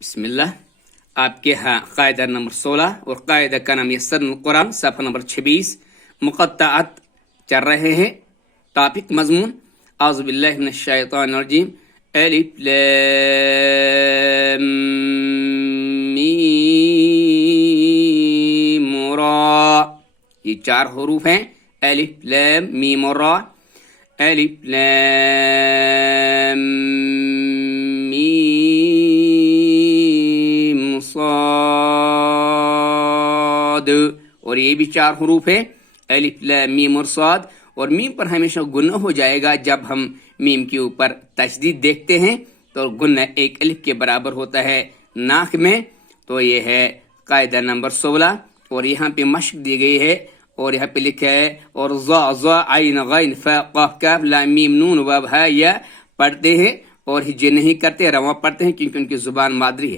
بسم اللہ. آپ کے ہاں قاعدہ نمبر 16 اور قاعدہ کا نام یسر القرآن صفحہ نمبر 26 مقطعات چل رہے ہیں. ٹاپک مضمون اعوذ باللہ من الشیطان الرجیم الف لام میم را. یہ 4 حروف ہیں. الف لام میم را. الف لام میم صاد. اور یہ بھی 4 حروف ہیں. الف لام میم اور صاد. اور میم پر ہمیشہ گنہ ہو جائے گا جب ہم میم کے اوپر تشدید دیکھتے ہیں تو گنہ ایک الف کے برابر ہوتا ہے ناک میں. تو یہ ہے قاعدہ نمبر 16. اور یہاں پہ مشق دی گئی ہے اور یہاں پہ لکھا ہے اور ظا ظا عین غین فا قاف کاف لام میم نون واو ہا یا پڑھتے ہیں اور ہجے نہیں کرتے، رواں پڑھتے ہیں کیونکہ ان کی زبان مادری ہے.